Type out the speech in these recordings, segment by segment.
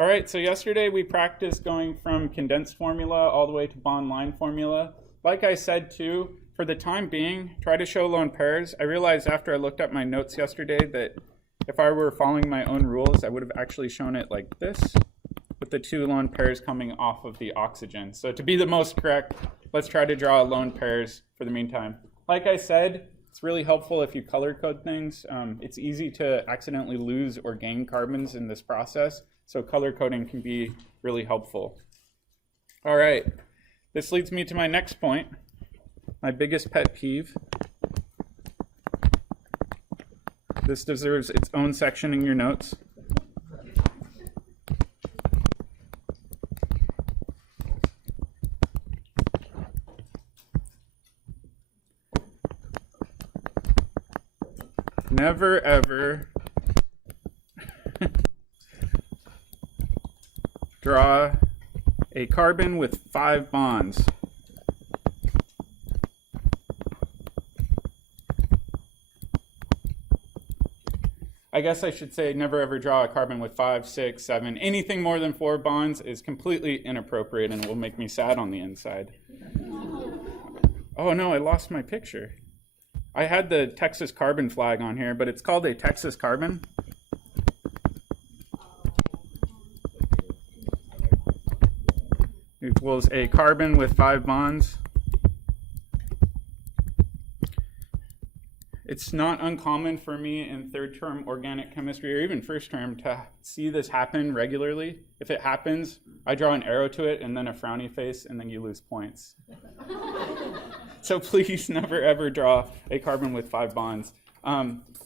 All right, so yesterday we practiced going from condensed formula all the way to bond line formula. Like I said too, for the time being, try to show lone pairs. I realized after I looked at my notes yesterday that if I were following my own rules, I would have actually shown it like this, with the two lone pairs coming off of the oxygen. So to be the most correct, let's try to draw lone pairs for the meantime. Like I said, it's really helpful if you color code things. It's easy to accidentally lose or gain carbons in this process. So color coding can be really helpful. All right, this leads me to my next point, my biggest pet peeve. This deserves its own section in your notes. Never ever draw a carbon with 5 bonds. I guess I should say never ever draw a carbon with 5, 6, 7. Anything more than 4 bonds is completely inappropriate and will make me sad on the inside. Oh no, I lost my picture. I had the Texas carbon flag on here, but it's called a Texas carbon. Equals a carbon with 5 bonds. It's not uncommon for me in third term organic chemistry or even first term to see this happen regularly. If it happens, I draw an arrow to it and then a frowny face, and then you lose points. So please never ever draw a carbon with 5 bonds.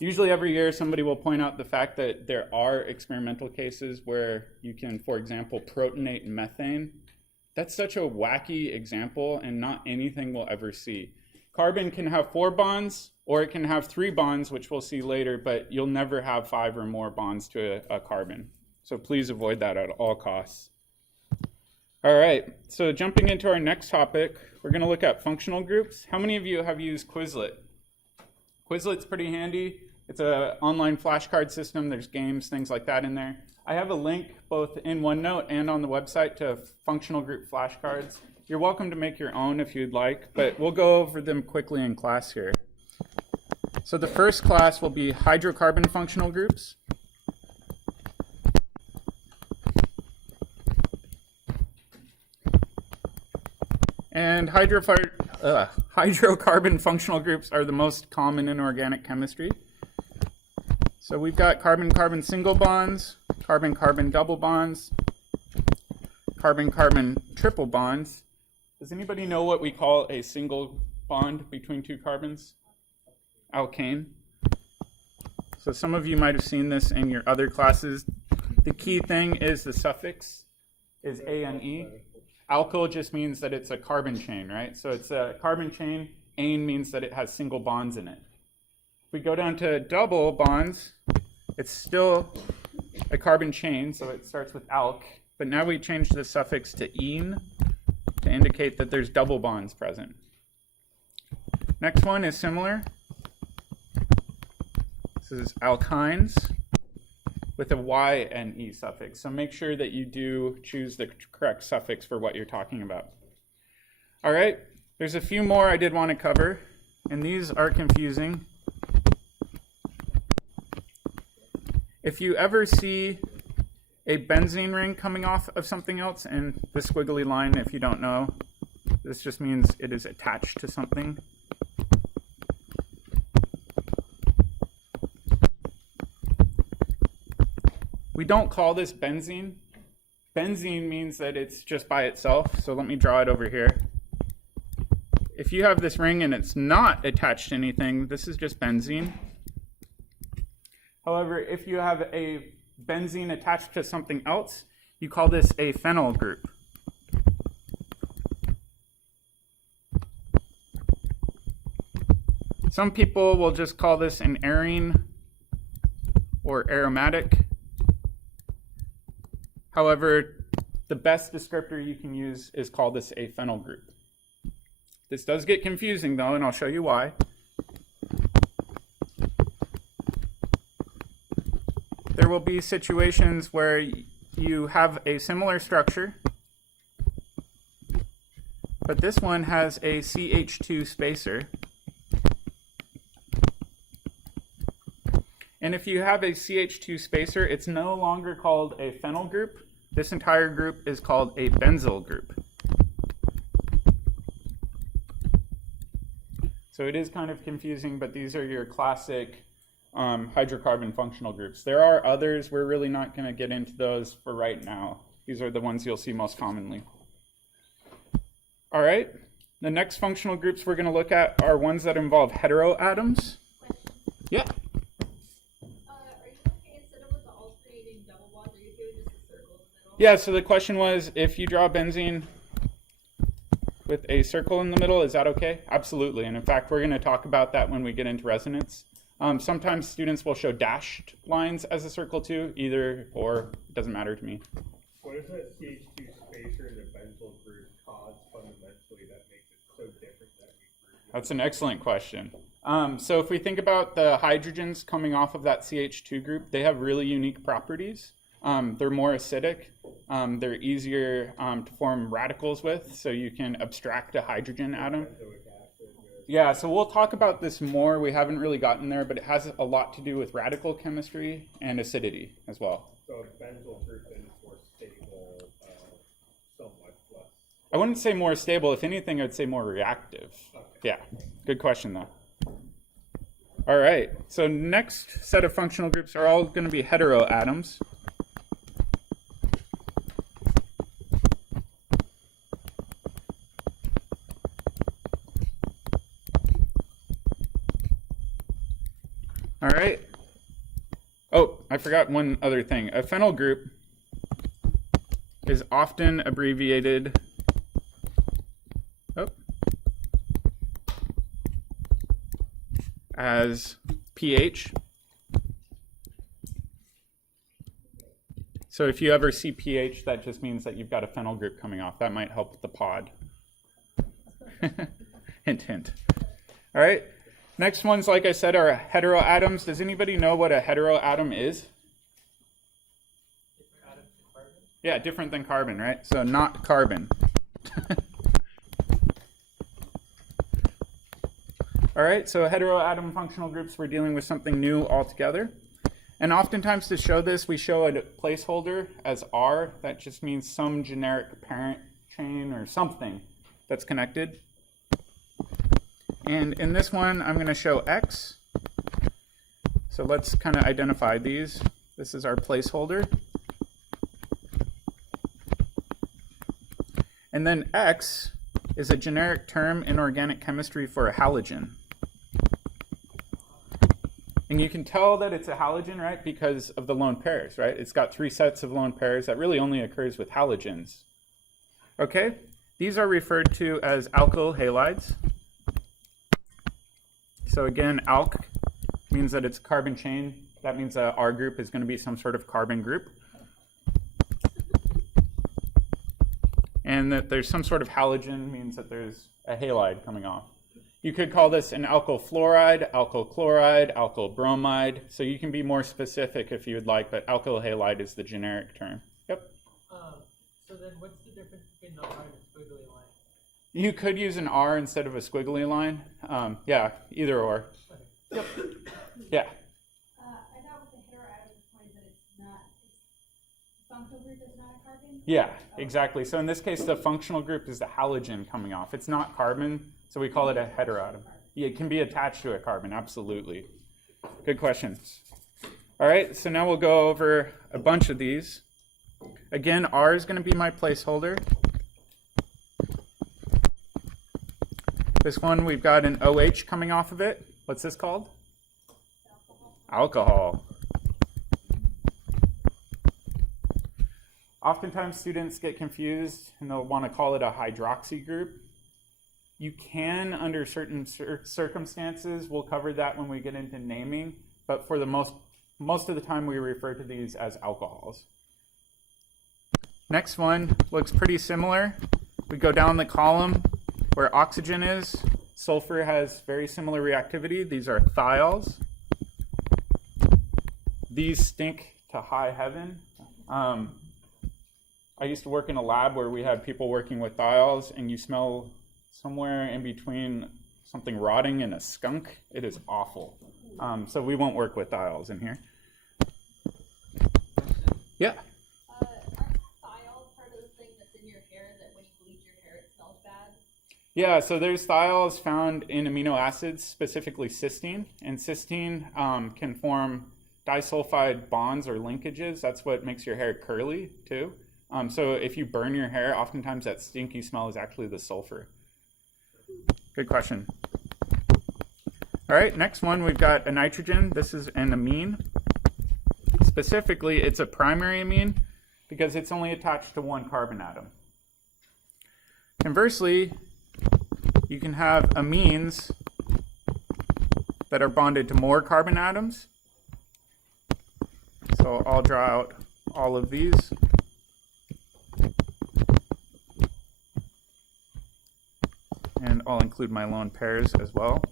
Usually every year somebody will point out the fact that there are experimental cases where you can, for example, protonate methane. That's such a wacky example and not anything we'll ever see. Carbon can have 4 bonds or it can have 3 bonds, which we'll see later, but you'll never have 5 or more bonds to a carbon. So please avoid that at all costs. All right, so jumping into our next topic, we're going to look at functional groups. How many of you have used Quizlet? Quizlet's pretty handy. It's an online flashcard system. There's games, things like that in there. I have a link both in OneNote and on the website to functional group flashcards. You're welcome to make your own if you'd like, but we'll go over them quickly in class here. So the first class will be hydrocarbon functional groups. And hydrocarbon functional groups are the most common in organic chemistry. So we've got carbon-carbon single bonds, carbon-carbon double bonds, carbon-carbon triple bonds. Does anybody know what we call a single bond between 2 carbons? Alkane. So some of you might have seen this in your other classes. The key thing is the suffix is A-N-E. Alkyl just means that it's a carbon chain, right? So it's a carbon chain. Ane means that it has single bonds in it. If we go down to double bonds, it's still a carbon chain, so it starts with alk. But now we change the suffix to -ene to indicate that there's double bonds present. Next one is similar. This is alkynes with a Y-N-E suffix. So make sure that you do choose the correct suffix for what you're talking about. All right, there's a few more I did want to cover, and these are confusing. If you ever see a benzene ring coming off of something else, and the squiggly line, if you don't know, this just means it is attached to something. We don't call this benzene. Benzene means that it's just by itself, so let me draw it over here. If you have this ring and it's not attached to anything, this is just benzene. However, if you have a benzene attached to something else, you call this a phenyl group. Some people will just call this an arene or aromatic. However, the best descriptor you can use is call this a phenyl group. This does get confusing though, and I'll show you why. There will be situations where you have a similar structure, but this one has a CH2 spacer. And if you have a CH2 spacer, it's no longer called a phenyl group. This entire group is called a benzyl group. So it is kind of confusing, but these are your classic hydrocarbon functional groups. There are others. We're really not going to get into those for right now. These are the ones you'll see most commonly. All right. The next functional groups we're going to look at are ones that involve hetero atoms. Yeah. Are you okay instead of with the alternating double bonds, are you doing just a circle in the middle? Yeah, so the question was, if you draw benzene with a circle in the middle, is that okay? Absolutely. And in fact, we're going to talk about that when we get into resonance. Sometimes students will show dashed lines as a circle too, either or, it doesn't matter to me. What does that CH2 spacer in the benzyl group cause fundamentally that makes it so different that we group? That's an excellent question. So if we think about the hydrogens coming off of that CH2 group, they have really unique properties. They're more acidic. They're easier to form radicals with, so you can abstract a hydrogen atom. Yeah, so we'll talk about this more. We haven't really gotten there, but it has a lot to do with radical chemistry and acidity as well. So a benzyl group then is more stable, so much less. I wouldn't say more stable. If anything, I'd say more reactive. Okay. Yeah, good question though. All right, so next set of functional groups are all going to be hetero atoms. All right. Oh, I forgot one other thing. A phenyl group is often abbreviated as pH. So if you ever see pH, that just means that you've got a phenyl group coming off. That might help with the pod. Hint, hint. All right. Next ones, like I said, are hetero atoms. Does anybody know what a hetero atom is? Different atoms than carbon? Yeah, different than carbon, right? So not carbon. All right, so hetero atom functional groups, we're dealing with something new altogether. And oftentimes to show this, we show a placeholder as R. That just means some generic parent chain or something that's connected. And in this one, I'm going to show X. So let's kind of identify these. This is our placeholder. And then X is a generic term in organic chemistry for a halogen. And you can tell that it's a halogen, right, because of the lone pairs, right? It's got 3 sets of lone pairs. That really only occurs with halogens. Okay? These are referred to as alkyl halides. So again, alk means that it's a carbon chain. That means that our group is going to be some sort of carbon group. And that there's some sort of halogen means that there's a halide coming off. You could call this an alkyl fluoride, alkyl chloride, alkyl bromide. So you can be more specific if you would like, but alkyl halide is the generic term. Yep. So then what's the difference between the R and the squiggly line? You could use an R instead of a squiggly line. Yeah, either or. Okay. Yep. Yeah. I thought with the hetero atom point that it's not, the functional group is not a carbon? Yeah, exactly. So in this case, the functional group is the halogen coming off. It's not carbon, so we call it a heteroatom. Yeah, it can be attached to a carbon, absolutely. Good question. All right, so now we'll go over a bunch of these. Again, R is going to be my placeholder. This one, we've got an OH coming off of it. What's this called? Alcohol. Oftentimes students get confused and they'll want to call it a hydroxy group. You can, under certain circumstances, we'll cover that when we get into naming, but for the most of the time we refer to these as alcohols. Next one looks pretty similar. We go down the column where oxygen is. Sulfur has very similar reactivity. These are thiols. These stink to high heaven. I used to work in a lab where we had people working with thiols, and you smell somewhere in between something rotting and a skunk. It is awful. So we won't work with thiols in here. Yeah. Aren't thiols part of the thing that's in your hair that when you bleach your hair it smells bad? Yeah, so there's thiols found in amino acids, specifically cysteine. And cysteine can form disulfide bonds or linkages. That's what makes your hair curly, too. So if you burn your hair, oftentimes that stinky smell is actually the sulfur. Good question. All right, next one, we've got a nitrogen. This is an amine. Specifically, it's a primary amine because it's only attached to one carbon atom. Conversely, you can have amines that are bonded to more carbon atoms. So I'll draw out all of these. And I'll include my lone pairs as well.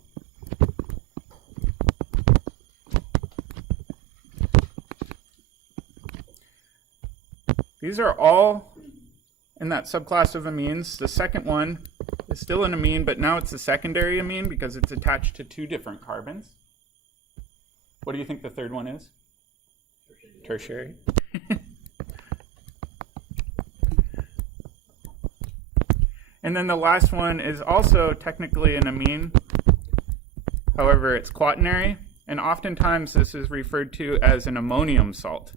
These are all in that subclass of amines. The second one is still an amine, but now it's a secondary amine because it's attached to two different carbons. What do you think the third one is? Tertiary. And then the last one is also technically an amine. However, it's quaternary, and oftentimes this is referred to as an ammonium salt.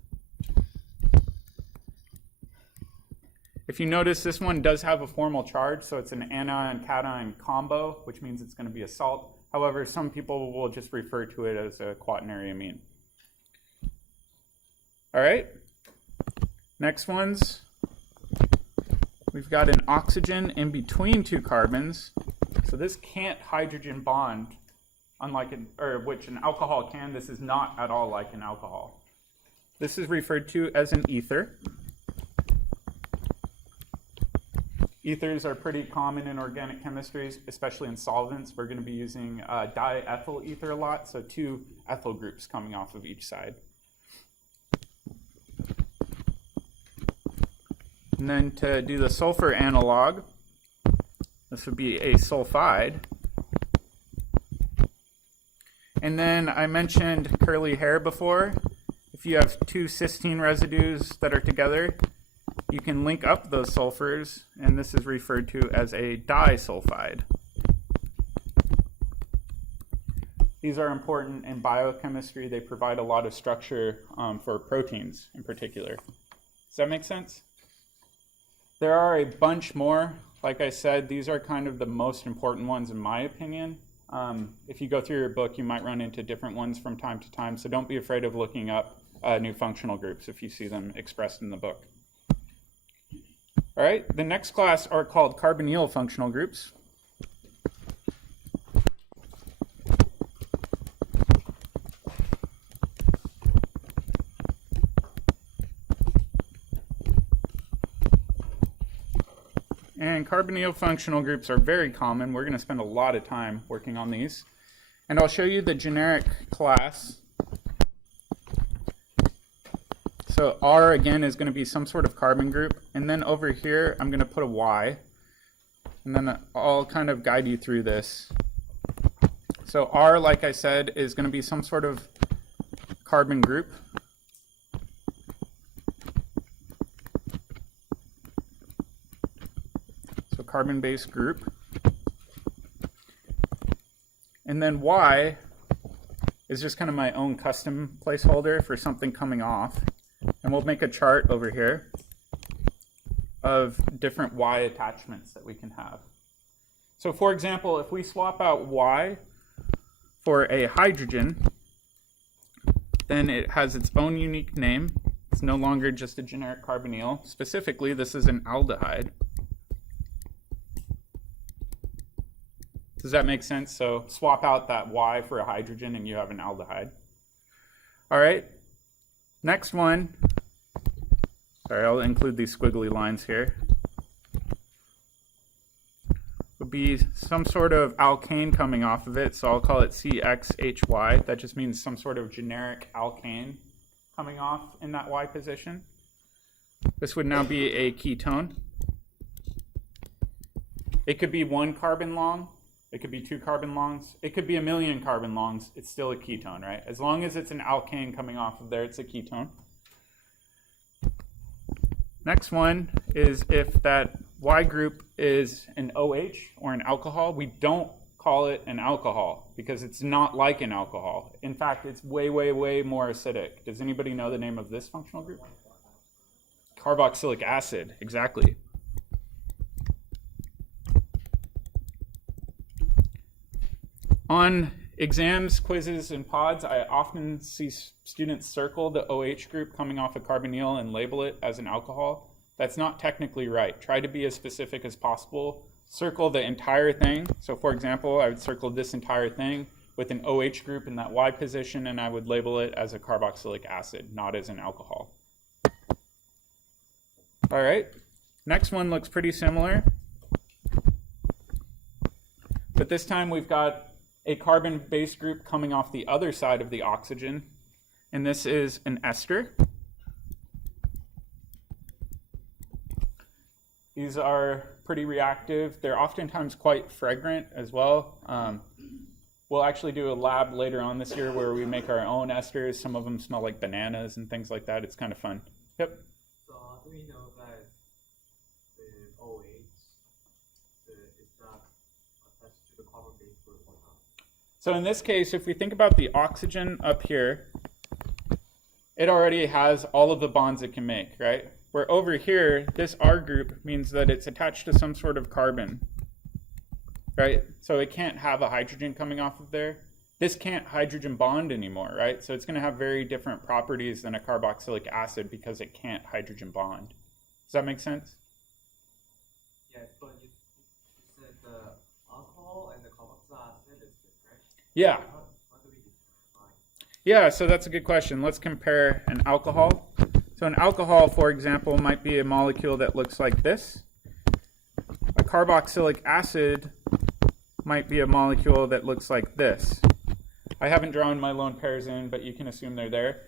If you notice, this one does have a formal charge, so it's an anion-cation combo, which means it's going to be a salt. However, some people will just refer to it as a quaternary amine. All right, next ones. We've got an oxygen in between two carbons. So this can't hydrogen bond, which an alcohol can. This is not at all like an alcohol. This is referred to as an ether. Ethers are pretty common in organic chemistries, especially in solvents. We're going to be using diethyl ether a lot, so two ethyl groups coming off of each side. And then to do the sulfur analog, this would be a sulfide. And then I mentioned curly hair before. If you have two cysteine residues that are together, you can link up those sulfurs, and this is referred to as a disulfide. These are important in biochemistry. They provide a lot of structure for proteins in particular. Does that make sense? There are a bunch more. Like I said, these are kind of the most important ones in my opinion. If you go through your book, you might run into different ones from time to time, so don't be afraid of looking up new functional groups if you see them expressed in the book. All right, the next class are called carbonyl functional groups. And carbonyl functional groups are very common. We're going to spend a lot of time working on these. And I'll show you the generic class. So R, again, is going to be some sort of carbon group. And then over here, I'm going to put a Y. And then I'll kind of guide you through this. So R, like I said, is going to be some sort of carbon group. So carbon-based group. And then Y is just kind of my own custom placeholder for something coming off. And we'll make a chart over here of different Y attachments that we can have. So for example, if we swap out Y for a hydrogen, then it has its own unique name. It's no longer just a generic carbonyl. Specifically, this is an aldehyde. Does that make sense? So swap out that Y for a hydrogen and you have an aldehyde. All right, next one. Sorry, I'll include these squiggly lines here. Would be some sort of alkane coming off of it, so I'll call it CXHY. That just means some sort of generic alkane coming off in that Y position. This would now be a ketone. It could be 1 carbon long. It could be 2 carbon longs. It could be 1,000,000 carbon longs. It's still a ketone, right? As long as it's an alkane coming off of there, it's a ketone. Next one is if that Y group is an OH or an alcohol, we don't call it an alcohol because it's not like an alcohol. In fact, it's way, way, way more acidic. Does anybody know the name of this functional group? Carboxylic acid, exactly. On exams, quizzes, and pods, I often see students circle the OH group coming off a carbonyl and label it as an alcohol. That's not technically right. Try to be as specific as possible. Circle the entire thing. So for example, I would circle this entire thing with an OH group in that Y position, and I would label it as a carboxylic acid, not as an alcohol. All right, next one looks pretty similar. But this time we've got a carbon-based group coming off the other side of the oxygen, and this is an ester. These are pretty reactive. They're oftentimes quite fragrant as well. We'll actually do a lab later on this year where we make our own esters. Some of them smell like bananas and things like that. It's kind of fun. Yep. So how do we know that the OH is not attached to the carbon-based group or not? So in this case, if we think about the oxygen up here, it already has all of the bonds it can make, right? Where over here, this R group means that it's attached to some sort of carbon, right? So it can't have a hydrogen coming off of there. This can't hydrogen bond anymore, right? So it's going to have very different properties than a carboxylic acid because it can't hydrogen bond. Does that make sense? Yes, but you said the alcohol and the carboxylic acid is different. Yeah. How do we define? Yeah, so that's a good question. Let's compare an alcohol. So an alcohol, for example, might be a molecule that looks like this. A carboxylic acid might be a molecule that looks like this. I haven't drawn my lone pairs in, but you can assume they're there.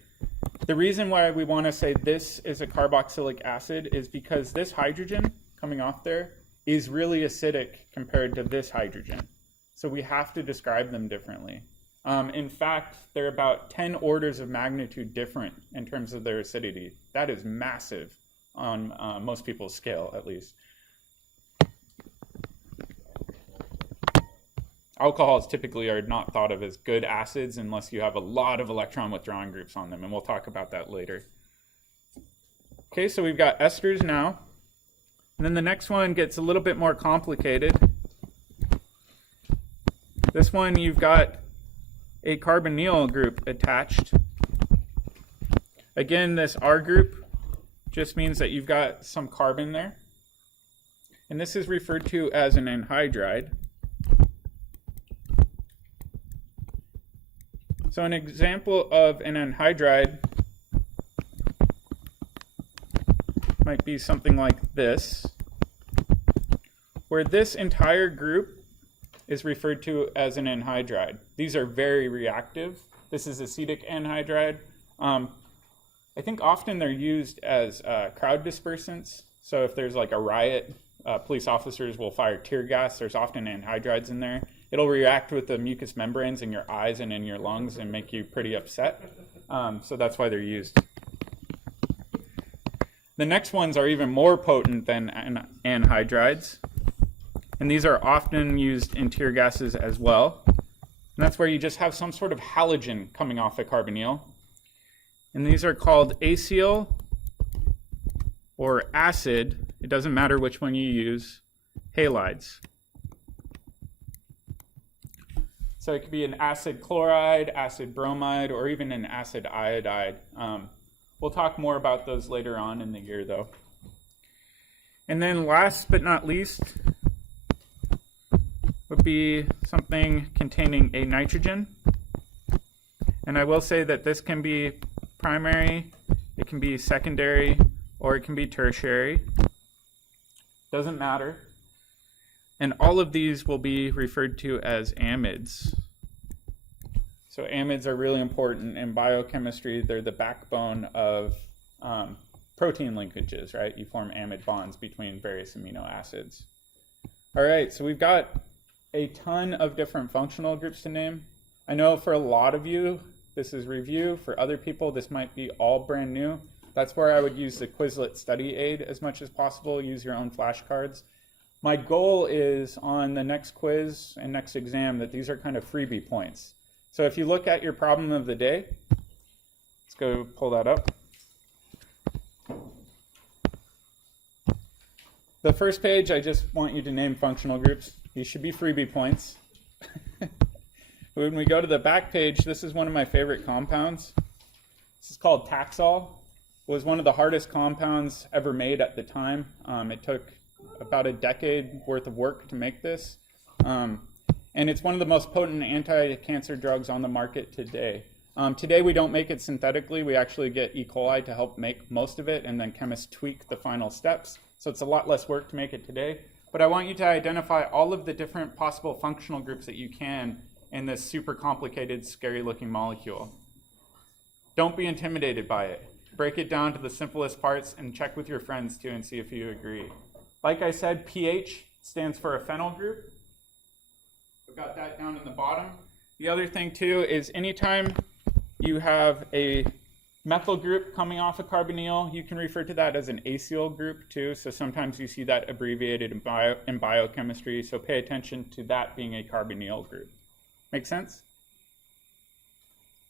The reason why we want to say this is a carboxylic acid is because this hydrogen coming off there is really acidic compared to this hydrogen. So we have to describe them differently. In fact, they're about 10 orders of magnitude different in terms of their acidity. That is massive on most people's scale, at least. Alcohols typically are not thought of as good acids unless you have a lot of electron withdrawing groups on them, and we'll talk about that later. Okay, so we've got esters now. And then the next one gets a little bit more complicated. This one, you've got a carbonyl group attached. Again, this R group just means that you've got some carbon there. And this is referred to as an anhydride. So an example of an anhydride might be something like this, where this entire group is referred to as an anhydride. These are very reactive. This is acetic anhydride. I think often they're used as crowd dispersants. So if there's like a riot, police officers will fire tear gas. There's often anhydrides in there. It'll react with the mucous membranes in your eyes and in your lungs and make you pretty upset. So that's why they're used. The next ones are even more potent than anhydrides. And these are often used in tear gases as well. And that's where you just have some sort of halogen coming off a carbonyl. And these are called acyl or acid, it doesn't matter which one you use, halides. So it could be an acid chloride, acid bromide, or even an acid iodide. We'll talk more about those later on in the year, though. And then last but not least would be something containing a nitrogen. And I will say that this can be primary, it can be secondary, or it can be tertiary. Doesn't matter. And all of these will be referred to as amides. So amides are really important in biochemistry. They're the backbone of protein linkages, right? You form amide bonds between various amino acids. All right, so we've got a ton of different functional groups to name. I know for a lot of you, this is review. For other people, this might be all brand new. That's where I would use the Quizlet study aid as much as possible. Use your own flashcards. My goal is on the next quiz and next exam that these are kind of freebie points. So if you look at your problem of the day, let's go pull that up. The first page, I just want you to name functional groups. These should be freebie points. When we go to the back page, this is one of my favorite compounds. This is called Taxol. It was one of the hardest compounds ever made at the time. It took about a decade worth of work to make this. And it's one of the most potent anti-cancer drugs on the market today. Today we don't make it synthetically. We actually get E. coli to help make most of it, and then chemists tweak the final steps. So it's a lot less work to make it today. But I want you to identify all of the different possible functional groups that you can in this super complicated, scary-looking molecule. Don't be intimidated by it. Break it down to the simplest parts and check with your friends too and see if you agree. Like I said, pH stands for a phenyl group. We've got that down in the bottom. The other thing too is anytime you have a methyl group coming off a carbonyl, you can refer to that as an acyl group too. So sometimes you see that abbreviated in biochemistry. So pay attention to that being a carbonyl group. Make sense?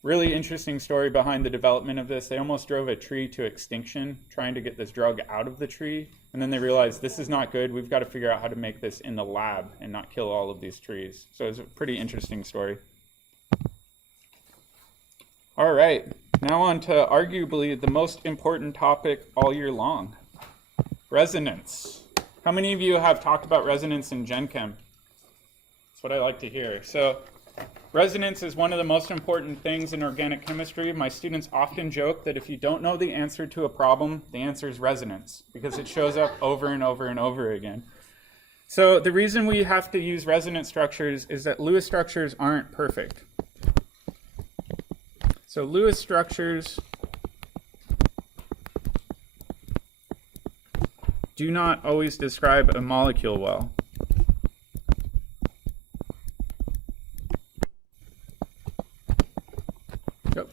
Really interesting story behind the development of this. They almost drove a tree to extinction trying to get this drug out of the tree. And then they realized this is not good. We've got to figure out how to make this in the lab and not kill all of these trees. So it's a pretty interesting story. All right, now on to arguably the most important topic all year long, resonance. How many of you have talked about resonance in Gen Chem? That's what I like to hear. So resonance is one of the most important things in organic chemistry. My students often joke that if you don't know the answer to a problem, the answer is resonance, because it shows up over and over and over again. So the reason we have to use resonance structures is that Lewis structures aren't perfect. So Lewis structures do not always describe a molecule well. Yep.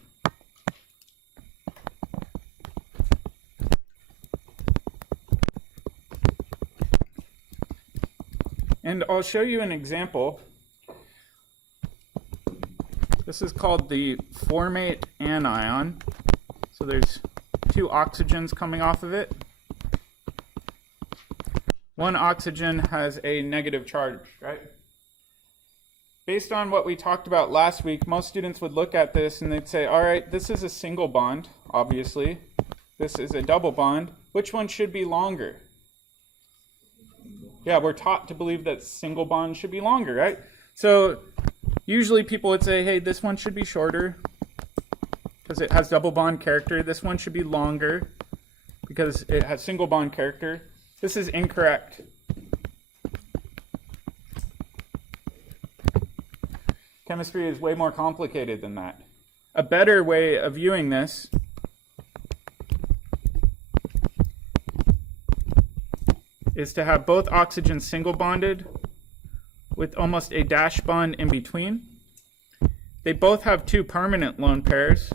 And I'll show you an example. This is called the formate anion. So there's two oxygens coming off of it. One oxygen has a negative charge, right? Based on what we talked about last week, most students would look at this and they'd say, all right, this is a single bond, obviously. This is a double bond. Which one should be longer? Yeah, we're taught to believe that single bond should be longer, right? So usually people would say, hey, this one should be shorter because it has double bond character. This one should be longer because it has single bond character. This is incorrect. Chemistry is way more complicated than that. A better way of viewing this is to have both oxygens single bonded with almost a dash bond in between. They both have two permanent lone pairs.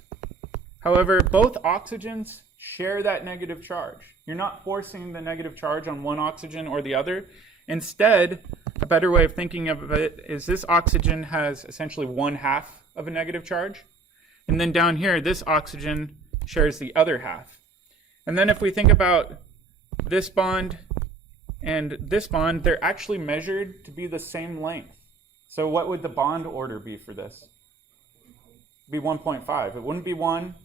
However, both oxygens share that negative charge. You're not forcing the negative charge on one oxygen or the other. Instead, a better way of thinking of it is this oxygen has essentially 1/2 of a negative charge. And then down here, this oxygen shares the other half. And then if we think about this bond and this bond, they're actually measured to be the same length. So what would the bond order be for this? It'd be 1.5. It wouldn't be 1,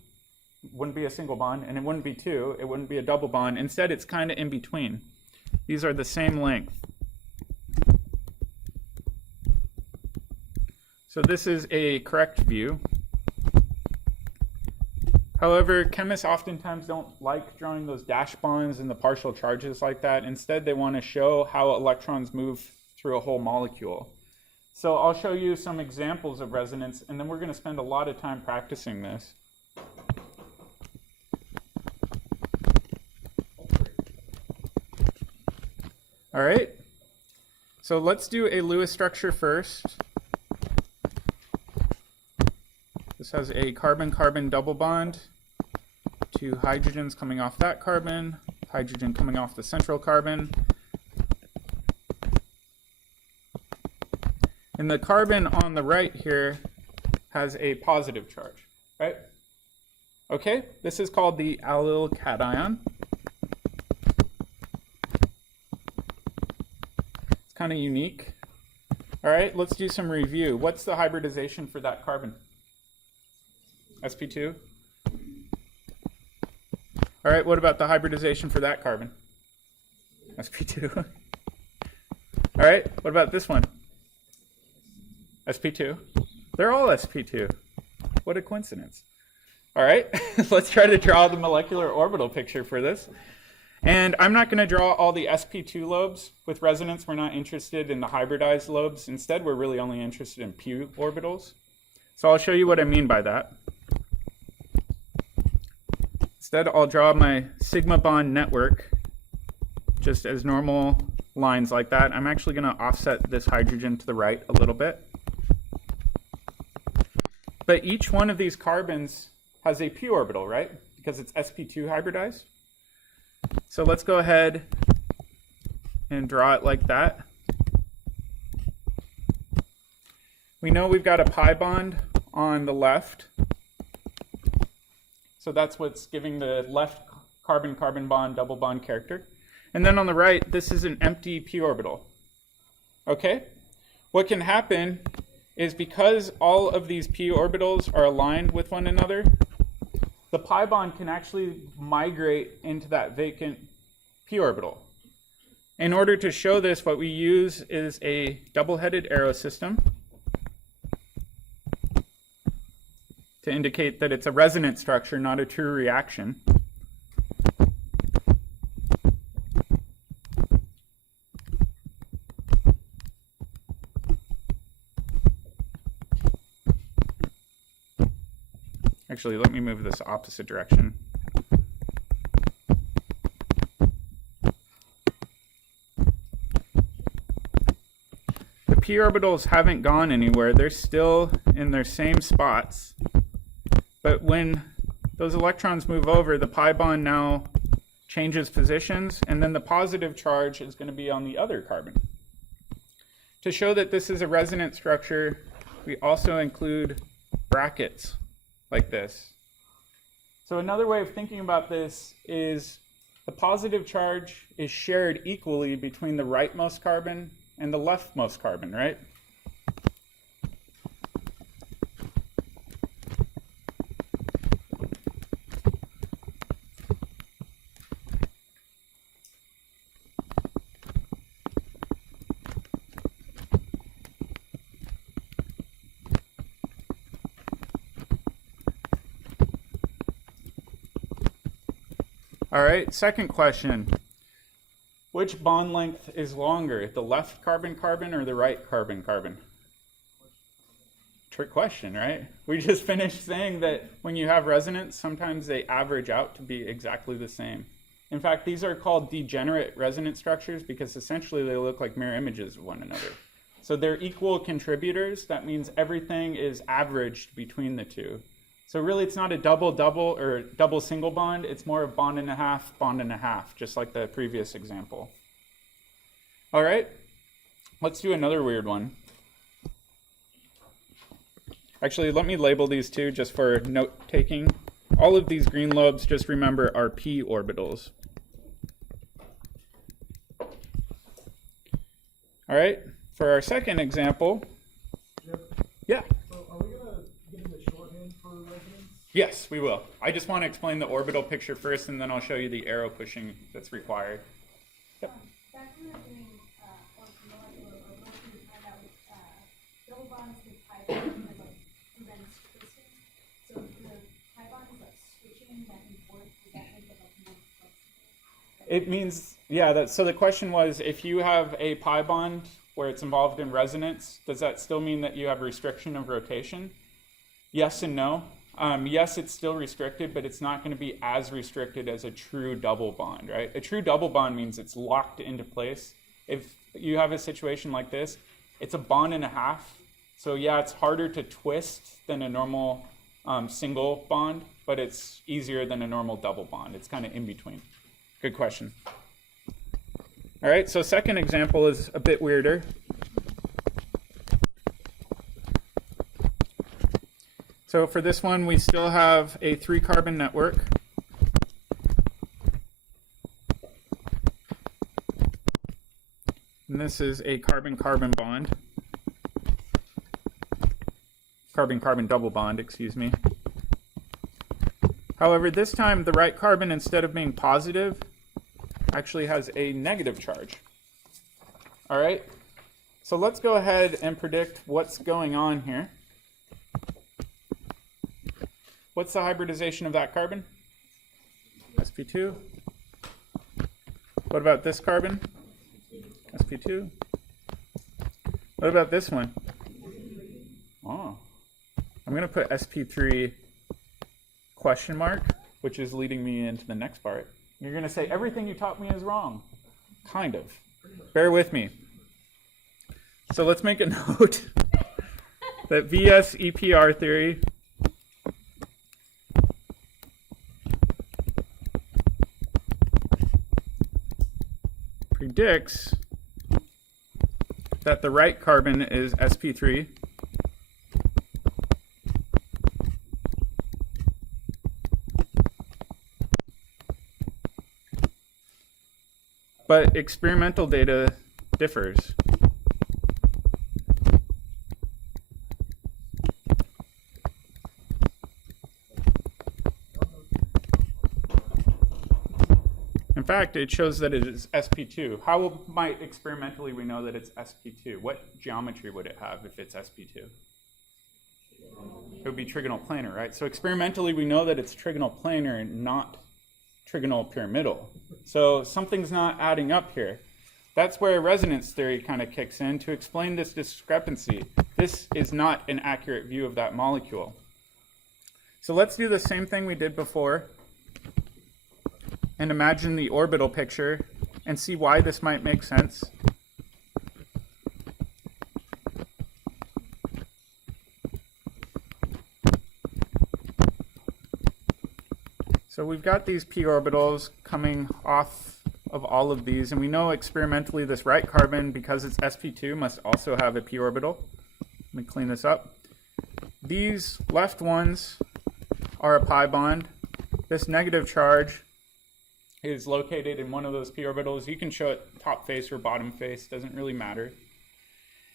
it wouldn't be a single bond, and it wouldn't be 2, it wouldn't be a double bond. Instead, it's kind of in between. These are the same length. So this is a correct view. However, chemists oftentimes don't like drawing those dash bonds and the partial charges like that. Instead, they want to show how electrons move through a whole molecule. So I'll show you some examples of resonance, and then we're going to spend a lot of time practicing this. All right. So let's do a Lewis structure first. This has a carbon-carbon double bond, 2 hydrogens coming off that carbon, hydrogen coming off the central carbon. And the carbon on the right here has a positive charge, right? Okay, this is called the allyl cation. It's kind of unique. All right, let's do some review. What's the hybridization for that carbon? sp2? All right, what about the hybridization for that carbon? sp2. All right, what about this one? sp2. They're all sp2. What a coincidence. All right, let's try to draw the molecular orbital picture for this. And I'm not going to draw all the sp2 lobes. With resonance, we're not interested in the hybridized lobes. Instead, we're really only interested in p orbitals. So I'll show you what I mean by that. Instead, I'll draw my sigma bond network just as normal lines like that. I'm actually going to offset this hydrogen to the right a little bit. But each one of these carbons has a p orbital, right? Because it's sp2 hybridized. So let's go ahead and draw it like that. We know we've got a pi bond on the left. So that's what's giving the left carbon-carbon bond double bond character. And then on the right, this is an empty p orbital. Okay? What can happen is because all of these p orbitals are aligned with one another, the pi bond can actually migrate into that vacant p orbital. In order to show this, what we use is a double-headed arrow system to indicate that it's a resonance structure, not a true reaction. Actually, let me move this opposite direction. The p orbitals haven't gone anywhere. They're still in their same spots. But when those electrons move over, the pi bond now changes positions, and then the positive charge is going to be on the other carbon. To show that this is a resonance structure, we also include brackets like this. So another way of thinking about this is the positive charge is shared equally between the rightmost carbon and the leftmost carbon, right? All right, second question. Which bond length is longer, the left carbon-carbon or the right carbon-carbon? Trick question, right? We just finished saying that when you have resonance, sometimes they average out to be exactly the same. In fact, these are called degenerate resonance structures because essentially they look like mirror images of one another. So they're equal contributors. That means everything is averaged between the two. So really, it's not a double-double or double-single bond. It's more of bond and a half, just like the previous example. All right, let's do another weird one. Actually, let me label these two just for note-taking. All of these green lobes, just remember, are p orbitals. All right, for our second example. Yep. Yeah. So are we going to get into shorthand for resonance? Yes, we will. I just want to explain the orbital picture first, and then I'll show you the arrow pushing that's required. Yep. Back when we were doing molecular orbital, we find out with double bonds with pi bond that like prevents twisting. So if the pi bond is like switching back and forth, does that make it like more flexible? It means, yeah, so the question was, if you have a pi bond where it's involved in resonance, does that still mean that you have restriction of rotation? Yes and no. Yes, it's still restricted, but it's not going to be as restricted as a true double bond, right? A true double bond means it's locked into place. if you have a situation like this, it's a bond and a half. So yeah, it's harder to twist than a normal single bond, but it's easier than a normal double bond. It's kind of in between. Good question. All right, so second example is a bit weirder. So for this one, we still have a 3-carbon network. And this is a carbon-carbon bond. Carbon-carbon double bond, excuse me. However, this time the right carbon, instead of being positive, actually has a negative charge. All right, so let's go ahead and predict what's going on here. What's the hybridization of that carbon? sp2. What about this carbon? sp2. What about this one? Oh, I'm going to put sp3 question mark, which is leading me into the next part. You're going to say, everything you taught me is wrong. Kind of. Bear with me. So let's make a note that VS EPR theory predicts that the right carbon is sp3 but experimental data differs. In fact, it shows that it is sp2. How might experimentally we know that it's sp2? What geometry would it have if it's sp2? It would be trigonal planar, right? So experimentally we know that it's trigonal planar and not trigonal pyramidal. So something's not adding up here. That's where resonance theory kind of kicks in to explain this discrepancy. This is not an accurate view of that molecule. So let's do the same thing we did before and imagine the orbital picture and see why this might make sense. So we've got these p orbitals coming off of all of these, and we know experimentally this right carbon, because it's sp2, must also have a p orbital. Let me clean this up. These left ones are a pi bond. This negative charge is located in one of those p orbitals. You can show it top face or bottom face, doesn't really matter.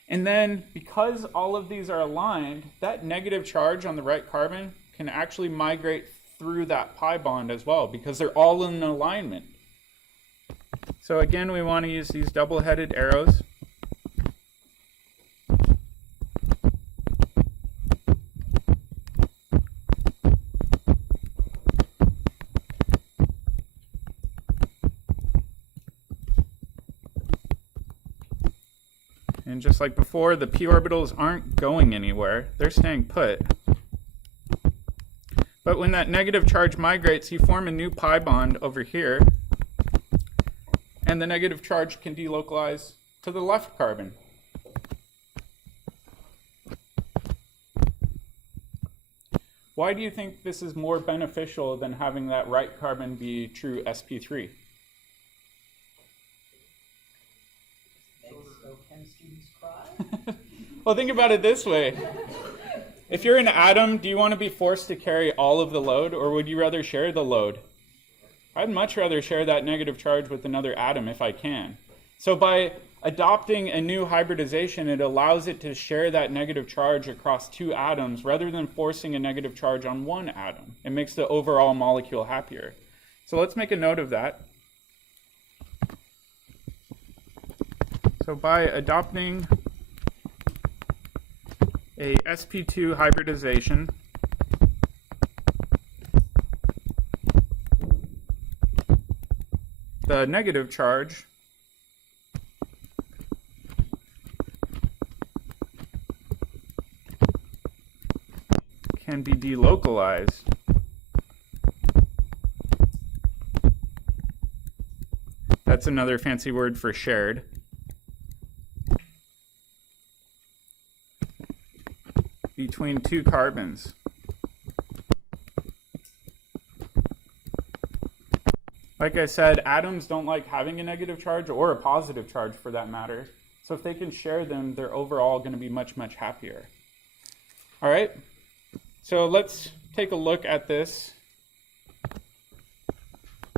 And then because all of these are aligned, that negative charge on the right carbon can actually migrate through that pi bond as well, because they're all in alignment. So again, we want to use these double-headed arrows. And just like before, the p orbitals aren't going anywhere. They're staying put. But when that negative charge migrates, you form a new pi bond over here, and the negative charge can delocalize to the left carbon. Why do you think this is more beneficial than having that right carbon be true sp3? CHEM students cry? Well, think about it this way. If you're an atom, do you want to be forced to carry all of the load, or would you rather share the load? I'd much rather share that negative charge with another atom if I can. So by adopting a new hybridization, it allows it to share that negative charge across two atoms rather than forcing a negative charge on one atom. It makes the overall molecule happier. So let's make a note of that. So by adopting a sp2 hybridization, the negative charge can be delocalized. That's another fancy word for shared. between two carbons. Like I said, atoms don't like having a negative charge or a positive charge for that matter. So if they can share them, they're overall going to be much, much happier. All right, so let's take a look at this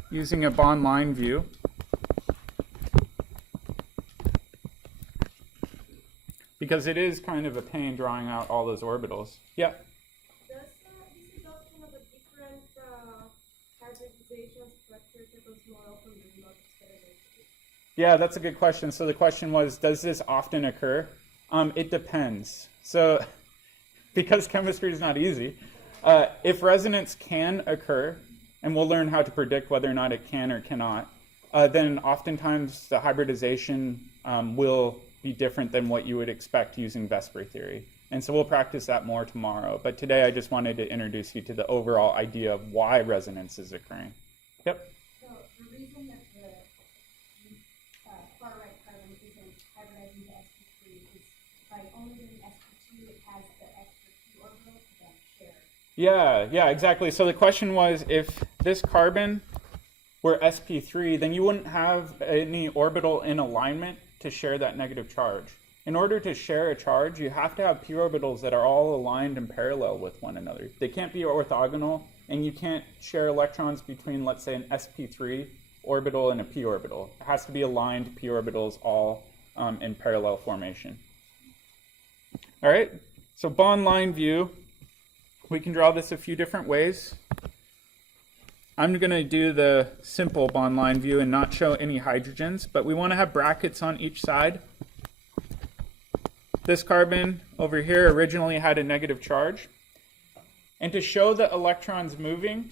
using a bond line view. Because it is kind of a pain drawing out all those orbitals. Yeah? Does this adoption of a different hybridization structure tables more often than not experimentally? Yeah, that's a good question. So the question was, does this often occur? It depends. So because chemistry is not easy, if resonance can occur, and we'll learn how to predict whether or not it can or cannot, then oftentimes the hybridization will be different than what you would expect using Vespri theory. And so we'll practice that more tomorrow. But today I just wanted to introduce you to the overall idea of why resonance is occurring. Yep? So the reason that the far right carbon isn't hybridizing to sp3 is by only doing sp2, it has the extra p orbital to then share. Yeah, exactly. So the question was, if this carbon were sp3, then you wouldn't have any orbital in alignment to share that negative charge. In order to share a charge, you have to have p orbitals that are all aligned and parallel with one another. They can't be orthogonal, and you can't share electrons between, let's say, an sp3 orbital and a p orbital. It has to be aligned p orbitals all in parallel formation. All right, so bond line view. We can draw this a few different ways. I'm going to do the simple bond line view and not show any hydrogens, but we want to have brackets on each side. This carbon over here originally had a negative charge. And to show the electrons moving,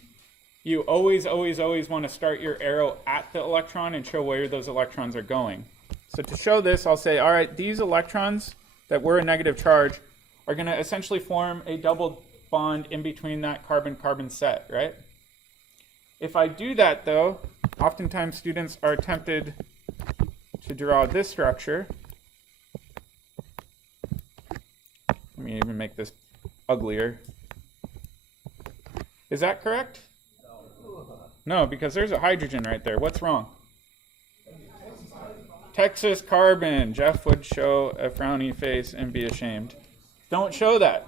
you always want to start your arrow at the electron and show where those electrons are going. So to show this, I'll say, all right, these electrons that were a negative charge are going to essentially form a double bond in between that carbon-carbon set, right? If I do that, though, oftentimes students are tempted to draw this structure. Let me even make this uglier. Is that correct? No, because there's a hydrogen right there. What's wrong? Texas carbon. Jeff would show a frowny face and be ashamed. Don't show that.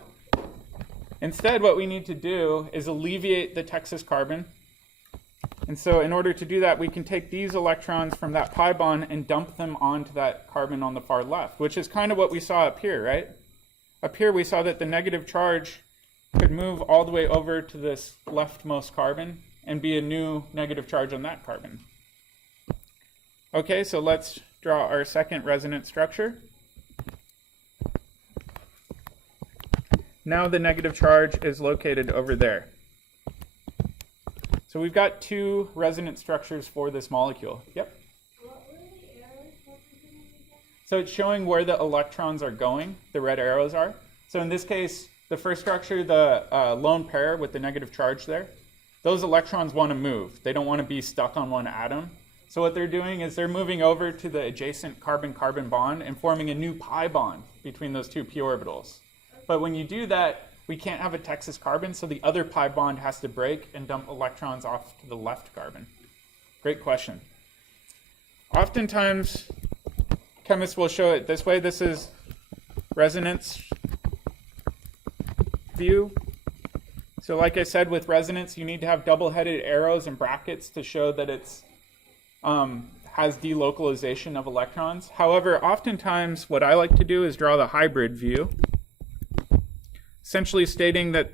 Instead, what we need to do is alleviate the Texas carbon. And so in order to do that, we can take these electrons from that pi bond and dump them onto that carbon on the far left, which is kind of what we saw up here, right? Up here, we saw that the negative charge could move all the way over to this leftmost carbon and be a new negative charge on that carbon. Okay, so let's draw our second resonance structure. Now the negative charge is located over there. So we've got two resonance structures for this molecule. Yep? What were the arrows representing again? So it's showing where the electrons are going, the red arrows are. So in this case, the first structure, the lone pair with the negative charge there, those electrons want to move. They don't want to be stuck on one atom. So what they're doing is they're moving over to the adjacent carbon-carbon bond and forming a new pi bond between those two p orbitals. But when you do that, we can't have a Texas carbon, so the other pi bond has to break and dump electrons off to the left carbon. Great question. Oftentimes, chemists will show it this way. This is resonance view. So like I said, with resonance, you need to have double-headed arrows and brackets to show that it's has delocalization of electrons. However, oftentimes what I like to do is draw the hybrid view, essentially stating that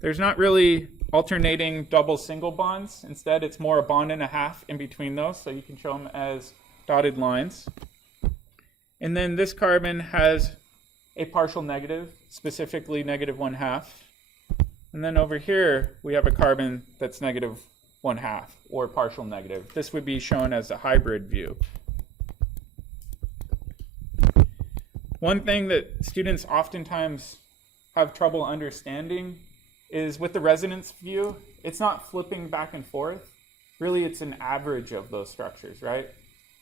there's not really alternating double single bonds. Instead, it's more a bond and a half in between those, so you can show them as dotted lines. And then this carbon has a partial negative, specifically negative 1/2. And then over here, we have a carbon that's negative 1/2, or partial negative. This would be shown as a hybrid view. One thing that students oftentimes have trouble understanding is with the resonance view, it's not flipping back and forth. Really, it's an average of those structures, right?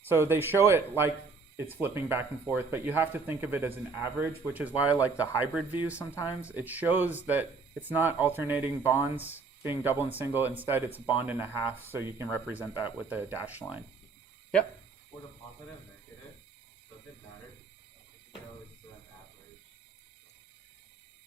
So they show it like it's flipping back and forth, but you have to think of it as an average, which is why I like the hybrid view sometimes. It shows that it's not alternating bonds being double and single. Instead, it's a bond and a half, so you can represent that with a dashed line. Yep? For the positive and negative, does it matter? If you know it's an average.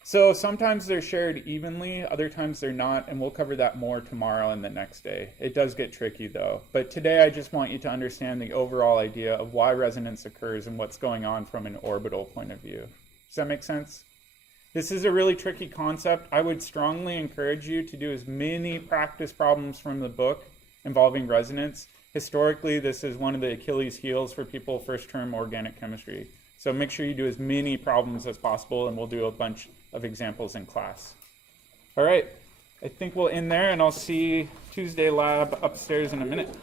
So sometimes they're shared evenly, other times they're not, and we'll cover that more tomorrow and the next day. It does get tricky though. But today I just want you to understand the overall idea of why resonance occurs and what's going on from an orbital point of view. Does that make sense? This is a really tricky concept. I would strongly encourage you to do as many practice problems from the book involving resonance. Historically, this is one of the Achilles heels for people first term organic chemistry. So make sure you do as many problems as possible, and we'll do a bunch of examples in class. All right, I think we'll end there, and I'll see Tuesday lab upstairs in a minute.